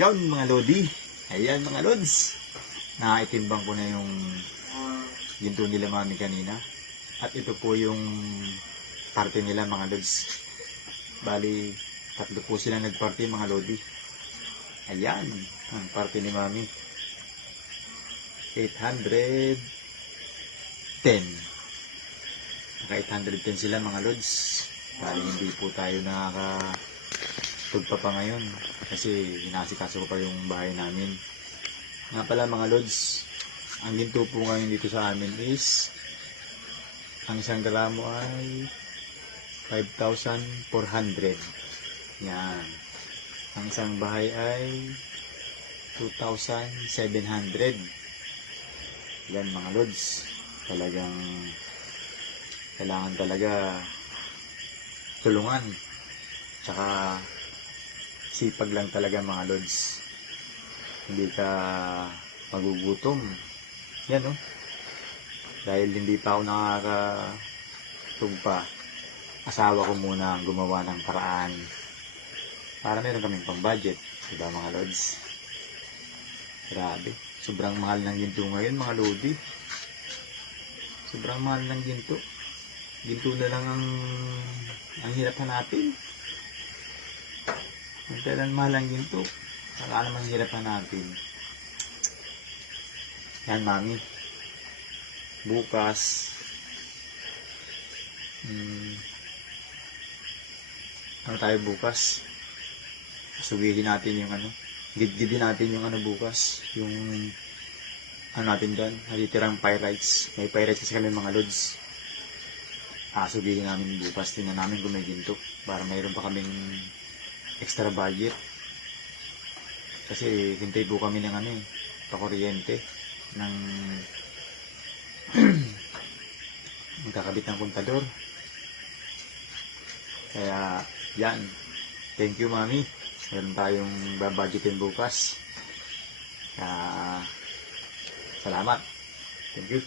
Ayun mga lodi. Ayan mga lods. Nakitimbang ko na yung ginto nila mami kanina. At ito po yung parte nila mga lods. Bali, tatlo po sila nagparty mga lodi. Ayan, ang parte ni mami. 810. Naka 810 sila mga lods. Bali, hindi po tayo nakakatugpa pa ngayon. Kasi hinasikaso ko pa yung bahay namin. Nga pala mga lods, ang ginto po ngayon dito sa amin is ang 1 gramo ay 5,400. Yan. Ang isang bahay ay 2,700. Yan mga lods. Talagang kailangan talaga tulungan. Tsaka sipag lang talaga mga lods. Hindi ka magugutom. Yan o. Dahil hindi pa ako nakakatugpa, asawa ko muna ang gumawa ng paraan para meron kaming pang budget. Diba mga lods? Grabe. Sobrang mahal ng ginto ngayon mga lodi. Sobrang mahal ng ginto. Ginto na lang ang hirap hanapin. Kung kailan mahal ang ginto, saka naman hirap hanapin. Yan mami. Bukas ano tayo bukas? Sugihin natin yung gidgidin natin yung bukas, yung natin dyan, natitirang pyrites. May pyrites kasi kami mga lods. Sugihin namin bukas, tingnan namin kung may ginto para mayroon pa kaming extra budget. Kasi hintay po kami ng pakuryente ng magkakabit ng kontador. Kaya yan, thank you mami, meron tayong babudgetin bukas. Salamat, thank you.